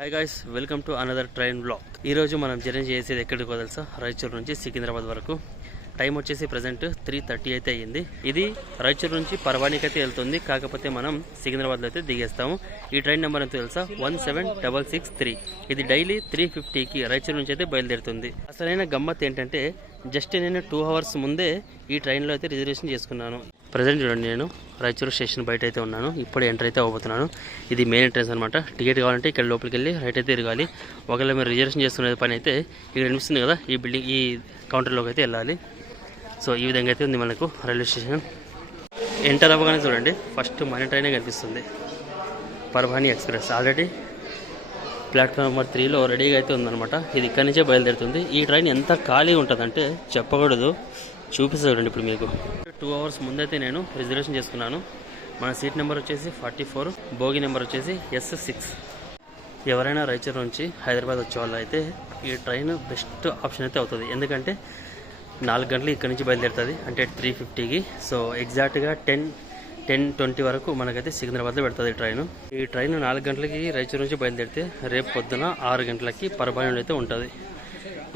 Hi guys welcome to another train vlog ఈరోజు మనం journey చేసేది ఎక్కడికో తెలుసా? రాయచూరు నుంచి సికింద్రాబాద్ వరకు. టైం వచ్చేసి ప్రజెంట్ త్రీ థర్టీ అయితే అయ్యింది. ఇది రాయచూరు నుంచి పర్వానికి అయితే వెళ్తుంది. కాకపోతే మనం సికింద్రాబాద్లో అయితే దిగేస్తాము. ఈ ట్రైన్ నెంబర్ ఎంత తెలుసా? One seven double six three ఇది డైలీ త్రీ ఫిఫ్టీకి రాయచూరు నుంచి అయితే బయలుదేరుతుంది. అసలైన గమ్మత్ ఏంటంటే జస్ట్ నేను టూ అవర్స్ ముందే ఈ ట్రైన్లో అయితే రిజర్వేషన్ చేసుకున్నాను. ప్రజెంట్ చూడండి నేను రాయచూరు స్టేషన్ బయట అయితే ఉన్నాను ఇప్పుడు ఎంటర్ అయితే అవ్వబోతున్నాను ఇది మెయిన్ ఎంట్రెన్స్ అనమాట టికెట్ కావాలంటే ఇక్కడ లోపలికి వెళ్ళి రైట్ అయితే తిరగాలి. ఒకవేళ మీరు రిజర్వేషన్ చేసుకునే పని అయితే ఇక్కడ అనిపిస్తుంది కదా ఈ బిల్డింగ్ ఈ కౌంటర్లోకి అయితే వెళ్ళాలి. సో ఈ విధంగా అయితే ఉంది మనకు రైల్వే స్టేషన్ ఎంటర్ అవ్వగానే చూడండి ఫస్ట్ మన ట్రైనే కనిపిస్తుంది. Parbhani Express already platform number త్రీలో రెడీగా అయితే ఉందన్నమాట. ఇది ఇక్కడి నుంచే బయలుదేరుతుంది. ఈ ట్రైన్ ఎంత ఖాళీ ఉంటుందంటే చెప్పకూడదు. చూపిస్తుంది చూడండి ఇప్పుడు మీకు. టూ అవర్స్ ముందైతే నేను రిజర్వేషన్ చేసుకున్నాను. మన సీట్ నెంబర్ వచ్చేసి ఫార్టీ ఫోర్ బోగి నెంబర్ వచ్చేసి ఎస్ సిక్స్. ఎవరైనా రైచూర్ నుంచి హైదరాబాద్ వచ్చే వాళ్ళు అయితే ఈ ట్రైన్ బెస్ట్ ఆప్షన్ అయితే అవుతుంది. ఎందుకంటే నాలుగు గంటలు ఇక్కడ నుంచి బయలుదేరుతుంది. అంటే త్రీ ఫిఫ్టీకి. సో ఎగ్జాక్ట్గా టెన్ టెన్ ట్వంటీ వరకు మనకైతే సికింద్రాబాద్లో పెడుతుంది ఈ ట్రైన్. ఈ ట్రైన్ నాలుగు గంటలకి రైచూర్ నుంచి బయలుదేరితే రేపు పొద్దున ఆరు గంటలకి పరబాణిలో అయితే ఉంటుంది.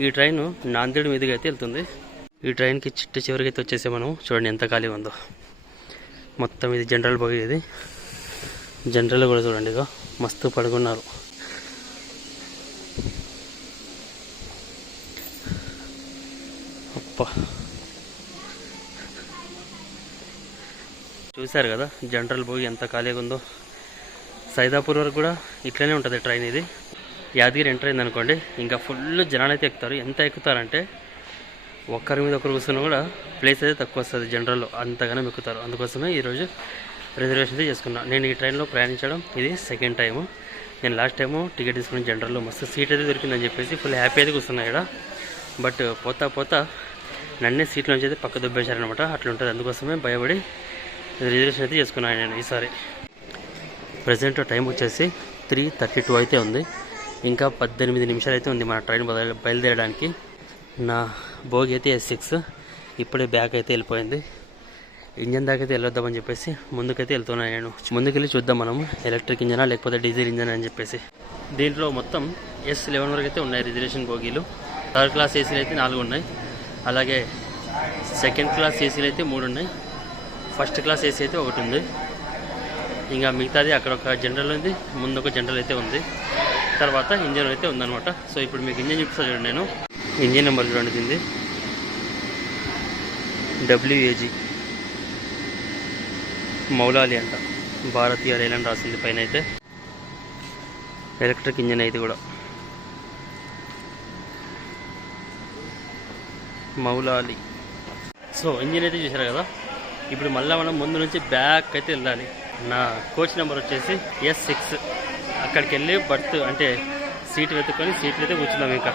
ఈ ట్రైన్ నాందేడ్ మీదుగా అయితే వెళ్తుంది. ఈ ట్రైన్కి చిట్ట చివరికి అయితే వచ్చేసే మనం. చూడండి ఎంత ఖాళీ ఉందో. మొత్తం ఇది జనరల్ బోగి ఇది. జనరల్ కూడా చూడండి ఇక మస్తు పడుకున్నారు. అప్ప చూశారు కదా జనరల్ బోగి ఎంత ఖాళీగా ఉందో. సైదాపూర్ వరకు కూడా ఇట్లనే ఉంటుంది ట్రైన్ ఇది. యాదగిరి ఎంటర్ అయింది అనుకోండి ఇంకా ఫుల్ జనాలు అయితే ఎక్కుతారు. ఎంత ఎక్కుతారంటే ఒక్కరి మీద ఒకరు కూర్చున్నా కూడా ప్లేస్ అయితే తక్కువ వస్తుంది జనరల్లో అంతగానే ఎక్కుతారు. అందుకోసమే ఈరోజు రిజర్వేషన్ అయితే చేసుకున్నా. నేను ఈ ట్రైన్లో ప్రయాణించడం ఇది సెకండ్ టైము నేను లాస్ట్ టైము టికెట్ తీసుకుని జనరల్లో మస్తు సీట్ అయితే దొరికిందని చెప్పేసి ఫుల్ హ్యాపీ అయితే కూర్చున్నా ఇక్కడ. బట్ పోతా పోతా నన్నే సీట్లో నుంచి అయితే పక్క దుబ్బేశారనమాట అట్లా ఉంటుంది అందుకోసమే భయపడి రిజర్వేషన్ అయితే చేసుకున్నాను నేను ఈసారి. ప్రజెంట్ టైం వచ్చేసి త్రీ థర్టీ టూ అయితే ఉంది. ఇంకా పద్దెనిమిది నిమిషాలు అయితే ఉంది మన ట్రైన్ బయలు బయలుదేరడానికి. నా భోగి అయితే ఎస్ సిక్స్ ఇప్పుడే బ్యాక్ అయితే వెళ్ళిపోయింది. ఇంజన్ దాకా అయితే వెళ్ళొద్దామని చెప్పేసి ముందుకైతే వెళ్తున్నాను నేను. ముందుకెళ్ళి చూద్దాం మనం ఎలక్ట్రిక్ ఇంజనా లేకపోతే డీజిల్ ఇంజన్ అని చెప్పేసి. దీంట్లో మొత్తం ఎస్ లెవెన్ వరకు అయితే ఉన్నాయి రిజర్వేషన్ బోగీలు థర్డ్ క్లాస్ ఏసీలు అయితే నాలుగు ఉన్నాయి. అలాగే సెకండ్ క్లాస్ ఏసీలు అయితే మూడు ఉన్నాయి. ఫస్ట్ క్లాస్ ఏసీ అయితే ఒకటి ఉంది. ఇంకా మిగతాది అక్కడ ఒక జనరల్ ఉంది ముందు ఒక జనరల్ అయితే ఉంది. తర్వాత ఇంజన్ అయితే ఉందన్నమాట. సో ఇప్పుడు మీకు ఇంజన్ చూపిస్తాను చూడండి నేను. ఇంజన్ నెంబర్ చూడండి దీనిది. డబ్ల్యూఏజీ మౌలాలి అంట. భారతీయ రైల్ అని రాసింది పైన అయితే ఎలక్ట్రిక్ ఇంజన్ అయితే కూడా. మౌలాలి. సో ఇంజిన్ అయితే చూసారు కదా? ఇప్పుడు మళ్ళీ మనం ముందు నుంచి బ్యాక్ అయితే వెళ్ళాలి. నా కోచ్ నెంబర్ వచ్చేసి ఎస్ సిక్స్ అక్కడికి వెళ్ళి బర్త్ అంటే సీట్ వెతుక్కొని సీట్లు అయితే కూర్చున్నాం ఇంకా.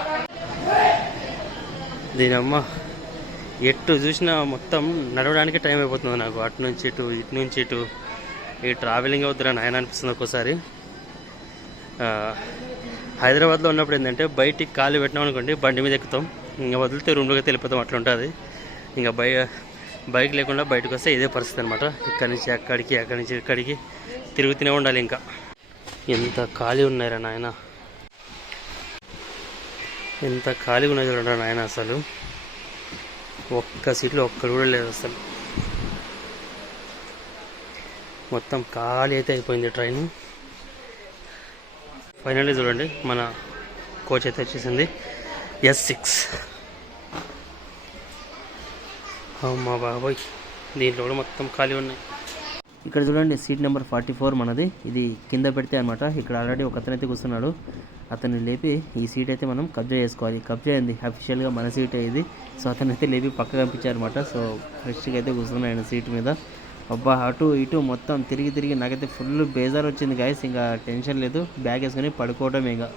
దీనమ్మ ఎటు చూసినా మొత్తం నడవడానికి టైం అయిపోతుంది నాకు. అటు నుంచి ఇటు ఇటు నుంచి ఇటు. ఈ ట్రావెలింగ్ అవుతురా నాయన అనిపిస్తుంది ఒక్కోసారి. హైదరాబాద్లో ఉన్నప్పుడు ఏంటంటే బయటికి కాలు పెట్టినాం అనుకోండి బండి మీద ఎక్కుతాం. ఇంకా వదిలితే రూమ్లోకి వెళ్ళిపోతాం అట్లా ఉంటుంది. ఇంకా బై బైక్ లేకుండా బయటకు వస్తే ఇదే పరిస్థితి అనమాట ఇక్కడి నుంచి అక్కడికి అక్కడి నుంచి ఇక్కడికి తిరుగుతూనే ఉండాలి ఇంకా. ఎంత ఖాళీ ఉన్నారా నాయన. ఎంత ఖాళీగా ఉన్నది చూడండి ఆయన అసలు. ఒక్క సీట్లో ఒక్కరు కూడా లేదు అసలు. మొత్తం ఖాళీ అయితే అయిపోయింది ట్రైన్. ఫైనల్లీ చూడండి మన కోచ్ అయితే వచ్చేసింది. ఎస్ సిక్స్ మా బాబాయ్ దీంట్లో కూడా మొత్తం ఖాళీ ఉన్నాయి. ఇక్కడ చూడండి సీట్ నెంబర్ ఫార్టీ ఫోర్ మనది. ఇది కింద పెడితే అనమాట ఇక్కడ ఆల్రెడీ ఒక అతను అయితే కూర్చున్నాడు. అతన్ని లేపి ఈ సీట్ అయితే మనం కబ్జా చేసుకోవాలి. కబ్జా అయింది. అఫీషియల్గా మన సీట్ ఇది. సో అతనైతే అయితే లేపి పక్క పంపించారనమాట సో ఫ్రెష్గా అయితే కూర్చున్నాను సీట్ మీద. అబ్బా అటు ఇటు మొత్తం తిరిగి తిరిగి నాకైతే ఫుల్ బేజార్ వచ్చింది గాయస్ ఇంకా టెన్షన్ లేదు. బ్యాగ్ వేసుకొని పడుకోవడం ఇంకా.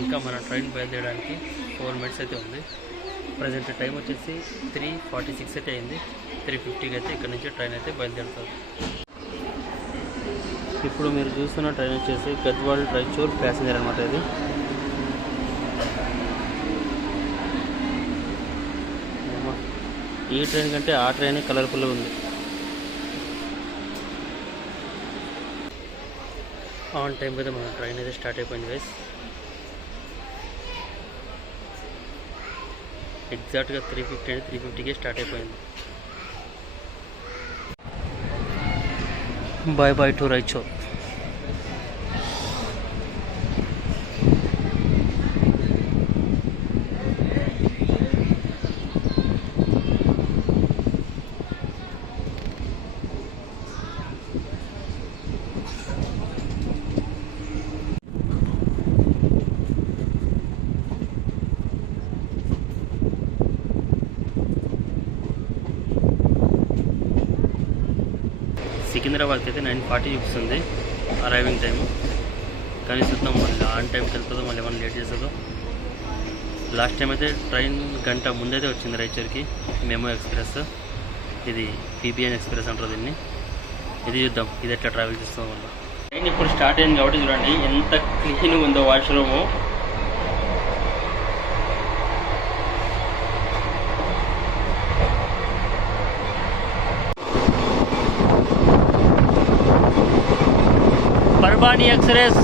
ఇంకా మన ట్రైన్ బయలుదేరడానికి ఫోర్ మినిట్స్ అయితే ఉంది. ప్రజెంట్ టైం వచ్చేసి త్రీ ఫార్టీ సిక్స్ అయితే అయింది. త్రీ ఫిఫ్టీకి అయితే ఇక్కడ నుంచి ట్రైన్ అయితే బయలుదేరుతుంది ఇప్పుడు మీరు చూస్తున్న ట్రైన్ వచ్చేసి గద్వాల్ రైచూర్ ప్యాసింజర్ అనమాట ఇది. ఈ ట్రైన్ కంటే ఆ ట్రైన్ కలర్ఫుల్ ఉంది. ఆన్ టైం మీద మన ట్రైన్ అయితే స్టార్ట్ అయిపోయింది వేస్ ఎగ్జాక్ట్గా త్రీ ఫిఫ్టీ అంటే త్రీ ఫిఫ్టీకే స్టార్ట్ అయిపోయింది. Bye bye to Raichur Secunderabad के నైన్ ఫార్టీ చూపిస్తుంది అరైవింగ్ టైము కానీ చూద్దాం మళ్ళీ ఆన్ టైంకి వెళ్తుందో మళ్ళీ ఏమైనా లేట్ చేస్తుందో. లాస్ట్ టైం అయితే ట్రైన్ గంట ముందైతే వచ్చింది రైచర్కి మెమో ఎక్స్ప్రెస్. ఇది పీపీఎన్ ఎక్స్ప్రెస్ అంటారు దీన్ని. ఇది చూద్దాం ఇది ఎట్లా ట్రావెల్ చేస్తాం మళ్ళీ. ట్రైన్ ఇప్పుడు స్టార్ట్ అయింది కాబట్టి చూడండి ఎంత క్లీన్గా ఉందో వాష్రూము పర్బాని ఎక్స్ప్రెస్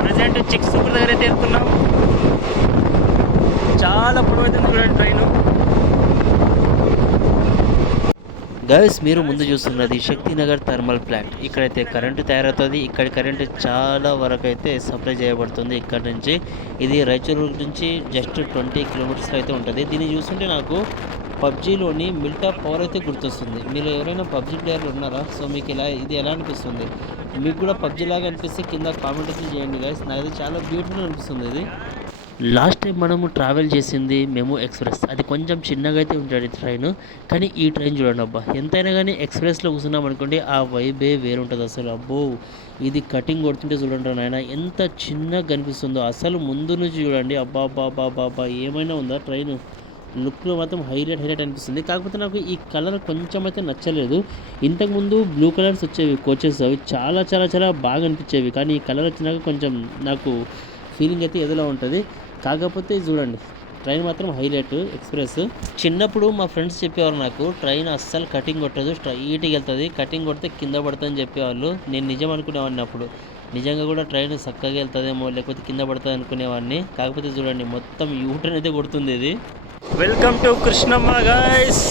ప్రజెంట్ చిక్సూర్ దగ్గర అయితే వెళ్తున్నాం చాలా పొడవైతుంది చూడండి ట్రైన్. గైస్ మీరు ముందు చూస్తున్నది శక్తినగర్ థర్మల్ ప్లాంట్. ఇక్కడైతే కరెంటు తయారవుతుంది. ఇక్కడ కరెంటు చాలా వరకు అయితే సప్లై చేయబడుతుంది ఇక్కడ నుంచి. ఇది రాయచూరు నుంచి జస్ట్ ట్వంటీ కిలోమీటర్స్ అయితే ఉంటుంది. దీన్ని చూస్తుంటే నాకు పబ్జీలోని మిల్టా పవర్ అయితే గుర్తొస్తుంది. మీరు ఎవరైనా పబ్జీ ప్లేయర్లు ఉన్నారా? సో మీకు ఇలా ఇది ఎలా అనిపిస్తుంది? మీకు కూడా పబ్జీ లాగా అనిపిస్తే కింద కామెంట్ అయితే చేయండి గైస్ నాకైతే చాలా బ్యూటిఫుల్ అనిపిస్తుంది ఇది. లాస్ట్ టైం మనము ట్రావెల్ చేసింది మేము ఎక్స్ప్రెస్ అది కొంచెం చిన్నగా అయితే ఉంటుంది ట్రైన్ కానీ ఈ ట్రైన్ చూడండి అబ్బా. ఎంతైనా కానీ ఎక్స్ప్రెస్లో కూర్చున్నాం అనుకోండి ఆ వైబే వేరు ఉంటుంది అసలు. అబ్బో! ఇది కటింగ్ కొడుతుంటే చూడండి నాయన ఎంత చిన్నగా కనిపిస్తుందో అసలు ముందు నుంచి చూడండి. అబ్బా అబ్బా అబ్బా అబ్బా ఏమైనా ఉందా ట్రైన్ లుక్లో మాత్రం హైలైట్ హైలైట్ అనిపిస్తుంది. కాకపోతే నాకు ఈ కలర్ కొంచెం అయితే నచ్చలేదు. ఇంతకుముందు బ్లూ కలర్స్ వచ్చేవి కోచెస్ అవి చాలా చాలా చాలా బాగా అనిపించేవి. కానీ ఈ కలర్ వచ్చినాక కొంచెం నాకు ఫీలింగ్ అయితే ఎదులో ఉంటుంది. కాకపోతే చూడండి ట్రైన్ మాత్రం హైలైట్ ఎక్స్ప్రెస్. చిన్నప్పుడు మా ఫ్రెండ్స్ చెప్పేవారు నాకు ట్రైన్ అస్సలు కటింగ్ కొట్టదు స్ట్రైట్గా వెళ్తుంది. కటింగ్ కొడితే కింద పడుతుందని చెప్పేవాళ్ళు. నేను నిజం అనుకునేవాడిని అప్పుడు. నిజంగా కూడా ట్రైన్ చక్కగా వెళ్తుందేమో లేకపోతే కింద పడుతుంది అనుకునేవాడిని కాకపోతే చూడండి మొత్తం యూటర్న్ అయితే కొడుతుంది ఇది. Welcome to Krishnamma guys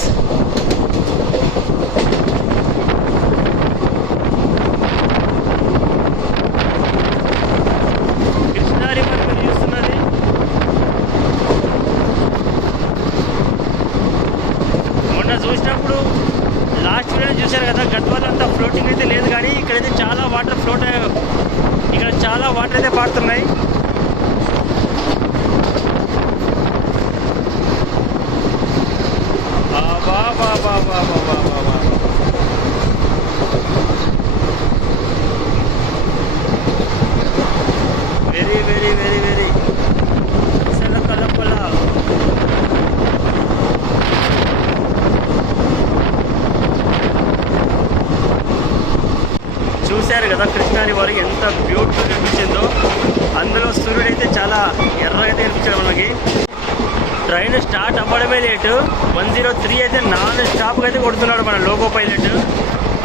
Krishna river చూస్తున్నది. మొన్న చూసినప్పుడు లాస్ట్ వీడియో చూశారు కదా గద్వాల అంతా ఫ్లోటింగ్ అయితే లేదు కానీ ఇక్కడైతే చాలా వాటర్ ఫ్లోట్ ఇక్కడ చాలా వాటర్ అయితే పారుతున్నాయి ఆ బా బా బా బా బా బా బా బా. Very very very very. అసలు కలపల చూశారు కదా కృష్ణాని వారు ఎంత బ్యూటిఫుల్ కనిపించిందో అందులో సూర్యుడు అయితే చాలా ఎర్రగా అయితే కనిపించాడు మనకి. ట్రైన్ స్టార్ట్ అవ్వడమే లేటు. వన్ జీరో త్రీ అయితే నాన్ స్టాప్గా అయితే కొడుతున్నాడు మన లోకో పైలట్.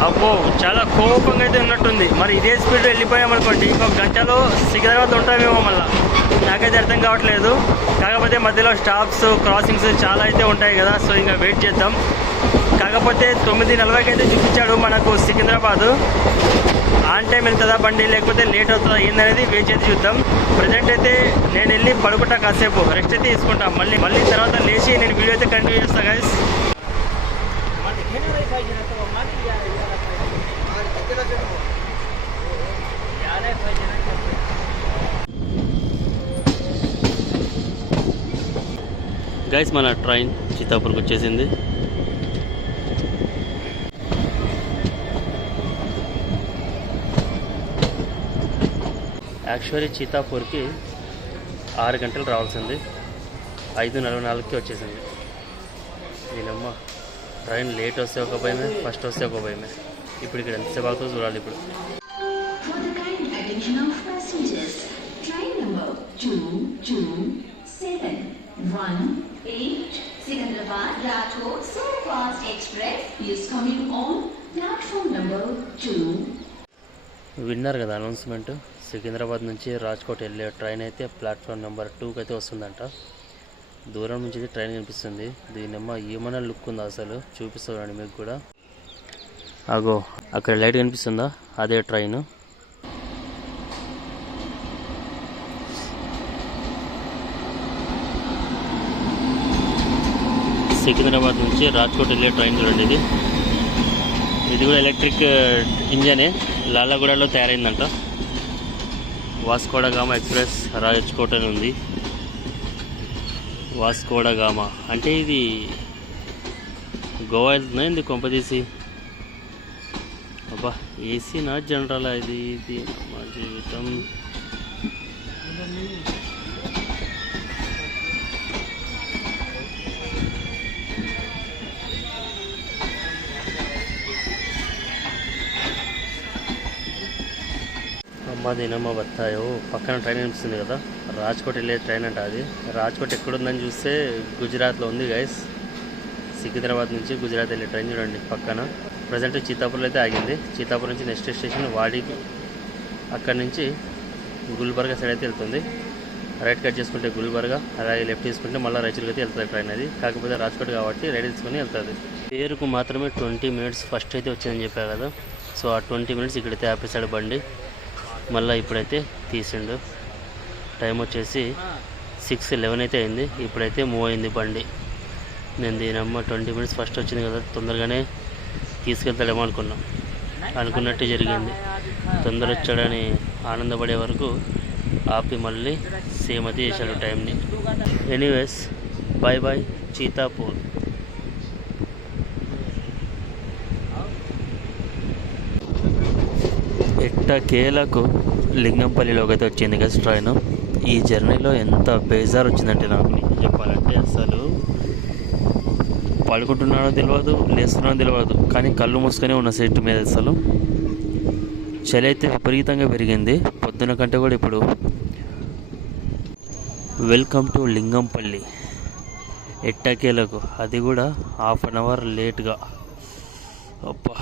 అబ్బో చాలా కోపంగా అయితే ఉన్నట్టుంది. మరి ఇదే స్పీడ్ వెళ్ళిపోయామనుకోండి ఇంకొక గంటలో సికింద్రాబాద్ ఉంటామేమో మళ్ళీ. నాకైతే అర్థం కావట్లేదు. కాకపోతే మధ్యలో స్టాప్స్ క్రాసింగ్స్ చాలా అయితే ఉంటాయి కదా సో ఇంకా వెయిట్ చేద్దాం. కాకపోతే తొమ్మిది నలభైకి అయితే చూపించాడు మనకు సికింద్రాబాద్. ఆన్ టైం వెళ్తుందా బండి లేకపోతే లేట్ అవుతుందా ఏందనేది వెయిట్ చేసి చూద్దాం. ప్రజెంట్ అయితే నేను వెళ్ళి పడుకుంటా కాసేపు. రెస్ట్ అయితే తీసుకుంటా. మళ్ళీ మళ్ళీ తర్వాత లేచి నేను వీడియో అయితే కంటిన్యూ చేస్తాను గైస్ గైస్ మన ట్రైన్ చిత్తాపూర్కి వచ్చేసింది. యాక్చువల్లీ చీతాపూర్కి ఆరు గంటలు రావాల్సింది. ఐదు నలభై నాలుగుకి వచ్చేసింది. నేనమ్మ ట్రైన్ లేట్ వస్తే ఒక భయమే ఫస్ట్ వస్తే ఒక భయమే. ఇప్పుడు ఇక్కడ ఎంతసేపు అవుతుందో చూడాలి ఇప్పుడు? విన్నారు కదా అనౌన్స్మెంట్ సికింద్రాబాద్ నుంచి రాజ్కోట్ వెళ్ళే ట్రైన్ అయితే ప్లాట్ఫామ్ నెంబర్ టూకి అయితే వస్తుందంట. దూరం నుంచి అయితే ట్రైన్ కనిపిస్తుంది. దీనిమ్మ ఏమైనా లుక్ ఉందా అసలు? చూపిస్తానండి మీకు కూడా. అగో అక్కడ లైట్ కనిపిస్తుందా? అదే ట్రైన్. సికింద్రాబాద్ నుంచి రాజ్కోట్ వెళ్ళే ట్రైన్ చూడండి ఇది. ఇది కూడా ఎలక్ట్రిక్ ఇంజనే. లాలాగూడలో తయారైందంట. వాస్కోడగామ ఎక్స్ప్రెస్ రాజకోట అని ఉంది. వాస్కోడగామ అంటే ఇది గోవా వెళ్తుందా ఇది కొంపదీసి అబ్బా ఏసీ నా జనరల్ ఇది? ఇది మా జీవితం. అమ్మ దినమ్మ బత్తాయో పక్కన ట్రైన్ అనిపిస్తుంది కదా. రాజ్కోట్ వెళ్ళే ట్రైన్ అంట అది. రాజ్కోట్ ఎక్కడుందని చూస్తే గుజరాత్లో ఉంది గైస్ సికింద్రాబాద్ నుంచి గుజరాత్ వెళ్ళే ట్రైన్ చూడండి పక్కన. ప్రజెంట్ చీతాపూర్లో అయితే ఆగింది. చీతాపూర్ నుంచి నెక్స్ట్ స్టేషన్ వాడికి అక్కడి నుంచి గుల్బర్గా సైడ్ అయితే వెళ్తుంది. రైట్ కట్ చేసుకుంటే గుల్బర్గా అలాగే లెఫ్ట్ తీసుకుంటే మళ్ళీ రైచులకి అయితే వెళ్తుంది ట్రైన్ అది. కాకపోతే రాజ్కోట్ కాబట్టి రైడ్ తీసుకొని వెళ్తుంది. పేరుకు మాత్రమే ట్వంటీ మినిట్స్ ఫస్ట్ అయితే వచ్చిందని చెప్పా కదా. సో ఆ ట్వంటీ మినిట్స్ ఇక్కడైతే ఆపేసాడు బండి. మళ్ళీ ఇప్పుడైతే తీసిండు. టైం వచ్చేసి సిక్స్ లెవెన్ అయితే అయింది. ఇప్పుడైతే మూవ్ అయింది బండి. నేను దీనమ్మ ట్వంటీ మినిట్స్ ఫస్ట్ వచ్చింది కదా తొందరగానే తీసుకెళ్తాడేమో అనుకున్నాం. అనుకున్నట్టు జరిగింది. తొందర వచ్చాడని ఆనందపడే వరకు ఆపి మళ్ళీ సేమ్ అయితే చేశాడు టైంని. Anyways bye bye Chitapur. ఎట్టకేలకు లింగంపల్లిలోకి అయితే వచ్చింది కదా ట్రైన్ ఈ జర్నీలో ఎంత బేజార్ వచ్చిందంటే నాకు నిజం చెప్పాలంటే అసలు పడుకుంటున్నానో తెలియదు లేస్తున్నానో తెలియదు కానీ కళ్ళు మూసుకొని ఉన్న సీట్ మీద అసలు. చలి అయితే విపరీతంగా పెరిగింది. పొద్దున కంటే కూడా ఇప్పుడు వెల్కమ్ టు లింగంపల్లి. ఎట్టకేలకు. అది కూడా హాఫ్ అన్ అవర్ లేట్గా. అబ్బా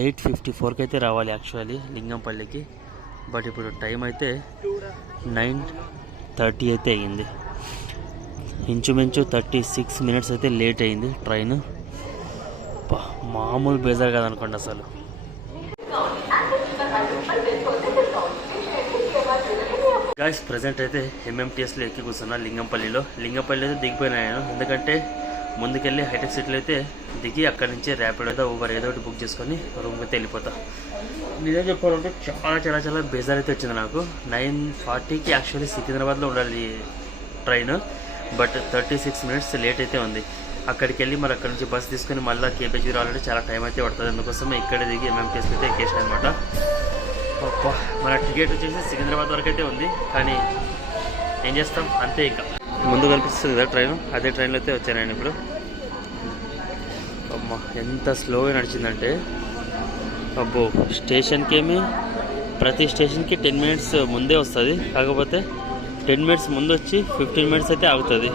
ఎయిట్ ఫిఫ్టీ ఫోర్కి అయితే రావాలి యాక్చువల్లీ లింగంపల్లికి. బట్ ఇప్పుడు టైం అయితే నైన్ థర్టీ అయితే అయ్యింది. ఇంచుమించు థర్టీ సిక్స్ మినిట్స్ అయితే లేట్ అయింది ట్రైన్. మామూలు బేజార్ కదనుకోండి అసలు. గాయస్ ప్రజెంట్ అయితే ఎంఎంటీఎస్లో ఎక్కి కూర్చున్నా లింగంపల్లిలో. లింగంపల్లి అయితే దిగిపోయినా నేను. ఎందుకంటే ముందుకెళ్ళి హైటెక్ సిటీలో అయితే దిగి అక్కడి నుంచి ర్యాపిడ్ ఏదో ఊబర్ ఏదో ఒకటి బుక్ చేసుకొని రూమ్కి అయితే వెళ్ళిపోతా. నిజం చెప్పాలంటే చాలా చాలా చాలా బేజార్ అయితే వచ్చింది నాకు. నైన్ ఫార్టీకి యాక్చువల్లీ సికింద్రాబాద్లో ఉండాలి train but thirty six minutes late అయితే ఉంది. అక్కడికి వెళ్ళి మరి అక్కడి నుంచి బస్ తీసుకుని మళ్ళీ కేపీజీ రావాలంటే చాలా టైం అయితే పడుతుంది. అందుకోసమే ఇక్కడే దిగి ఎంఎంటీఎస్కి అయితే ఎక్కేసాను అనమాట మన టికెట్ వచ్చేసి సికింద్రాబాద్ వరకు అయితే ఉంది. కానీ ఏం చేస్తాం? అంతే ఇంకా. ముందు కనిపిస్తుంది కదా ట్రైన్? అదే ట్రైన్లో అయితే వచ్చాను నేను ఇప్పుడు. అమ్మా ఎంత స్లోగా నడిచిందంటే. అబ్బో స్టేషన్కి ఏమి ప్రతి స్టేషన్కి టెన్ మినిట్స్ ముందే వస్తుంది. కాకపోతే టెన్ మినిట్స్ ముందు వచ్చి ఫిఫ్టీన్ మినిట్స్ అయితే ఆగుతుంది.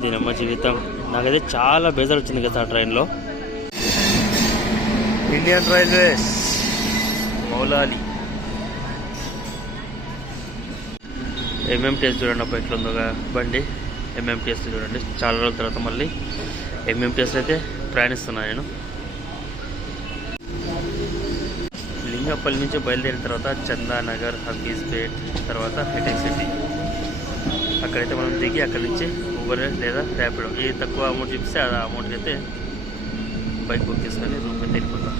దీనమ్మ జీవితం. నాకైతే చాలా బేజార్ వచ్చింది కదా ఆ ట్రైన్లో. Indian railways. మౌలాలి. ఎంఎంటీఎస్ చూడండి అప్పుడు ఎట్లుందో బండి. ఎంఎంటీఎస్ చూడండి చాలా రోజుల తర్వాత మళ్ళీ ఎంఎంటీఎస్ అయితే ప్రయాణిస్తున్నాను నేను. లింగపల్లి నుంచి బయలుదేరిన తర్వాత చందానగర్ హకీస్పేట్ తర్వాత హెటెక్ సిటీ. అక్కడైతే మనం దిగి అక్కడి నుంచి ఊబర్ లేదా ర్యాపిడో. ఏ తక్కువ అమౌంట్ చూపిస్తే ఆ అమౌంట్కి అయితే బైక్ బుక్ చేసుకొని రూమ్కి అయితే వెళ్ళిపోతాం.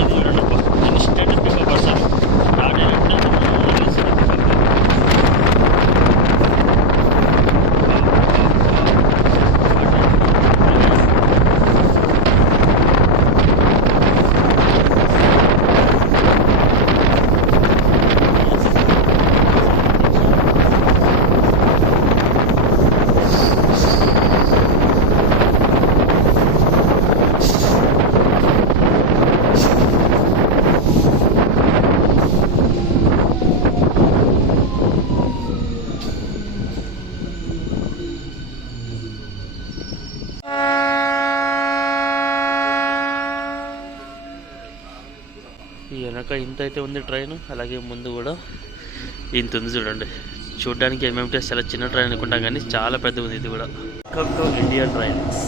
ఇది చూడండి ఇన్స్టెంట్ పికప్ అసలు స్టార్ట్ అయినట్టు తెలుస్తుంది పికప్ ఈ వెనక ఇంత అయితే ఉంది ట్రైన్ అలాగే ముందు కూడా ఇంత ఉంది చూడండి. చూడడానికి ఎంఎంటీఎస్ చాలా చిన్న ట్రైన్ అనుకుంటాం కానీ చాలా పెద్ద ఉంది ఇది కూడా. కప్ ఇండియన్ ట్రైన్స్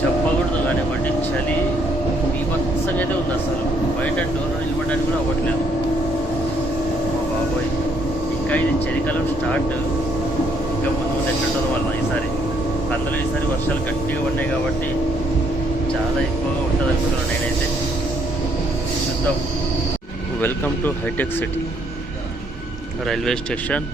చెప్పకూడదు కానివ్వండి చలి బీభత్సంగా అయితే ఉంది అసలు. బయట డోర్ నిలబడడానికి కూడా అవ్వట్లేదు. మా బాబోయ్. ఇంకా ఇది చలికాలం స్టార్ట్. ఇంకా ముందు ముందు ఎట్లుంటుందో వల్ల ఈసారి. అందులో ఈసారి వర్షాలు గట్టిగా ఉన్నాయి కాబట్టి చాలా ఎక్కువగా ఉంటుంది అనుకున్నాను నేనైతే. చూద్దాం welcome to hitech city railway station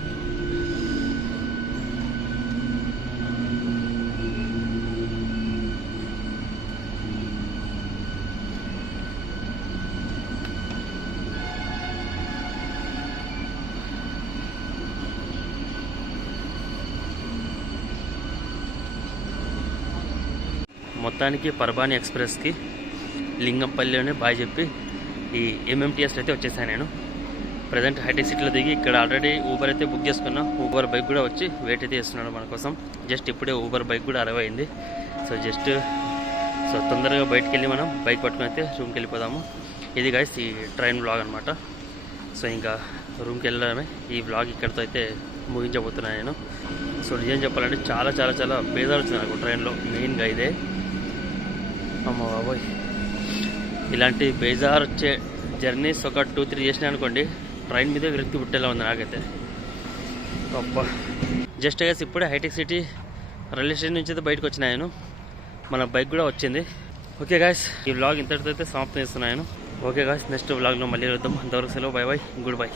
మొత్తానికి పర్బాని ఎక్స్ప్రెస్కి లింగంపల్లిలోనే బాయ్ చెప్పి ఈ ఎంఎంటీఎస్ అయితే వచ్చేసాను నేను. ప్రజెంట్ హైటెక్ సిటీలో దిగి ఇక్కడ ఆల్రెడీ ఊబర్ అయితే బుక్ చేసుకున్నా. ఊబర్ బైక్ కూడా వచ్చి వెయిట్ అయితే చేస్తున్నాడు మన కోసం. జస్ట్ ఇప్పుడే ఊబర్ బైక్ కూడా అరవై అయింది. సో జస్ట్ సో తొందరగా బయటకు వెళ్ళి మనం బైక్ పట్టుకుని అయితే రూమ్కి వెళ్ళిపోదాము. ఇది గాయస్ ఈ ట్రైన్ బ్లాగ్ అనమాట సో ఇంకా రూమ్కి వెళ్ళడమే. ఈ బ్లాగ్ ఇక్కడితో అయితే ముగించబోతున్నాను నేను. సో నిజం చెప్పాలంటే చాలా చాలా చాలా బేదాలు వచ్చింది నాకు ట్రైన్లో మెయిన్గా ఇదే. అమ్మ బాబోయ్. ఇలాంటి బేజార్ వచ్చే జర్నీస్ ఒక టూ త్రీ చేసినా అనుకోండి ట్రైన్ మీద విరక్తి పుట్టేలా ఉంది నాకైతే. అబ్బా. జస్ట్ గైస్ ఇప్పుడే హైటెక్ సిటీ రైల్వే స్టేషన్ నుంచి అయితే బయటకు వచ్చిన నేను. మన బైక్ కూడా వచ్చింది. ఓకే గాయస్ ఈ వ్లాగ్ ఇంతటితో అయితే సమాప్తం చేస్తున్నాను ఓకే గాయస్ నెక్స్ట్ వ్లాగ్లో మళ్ళీ వెళ్దాం అంతవరకు సెలవు బై బై గుడ్ బై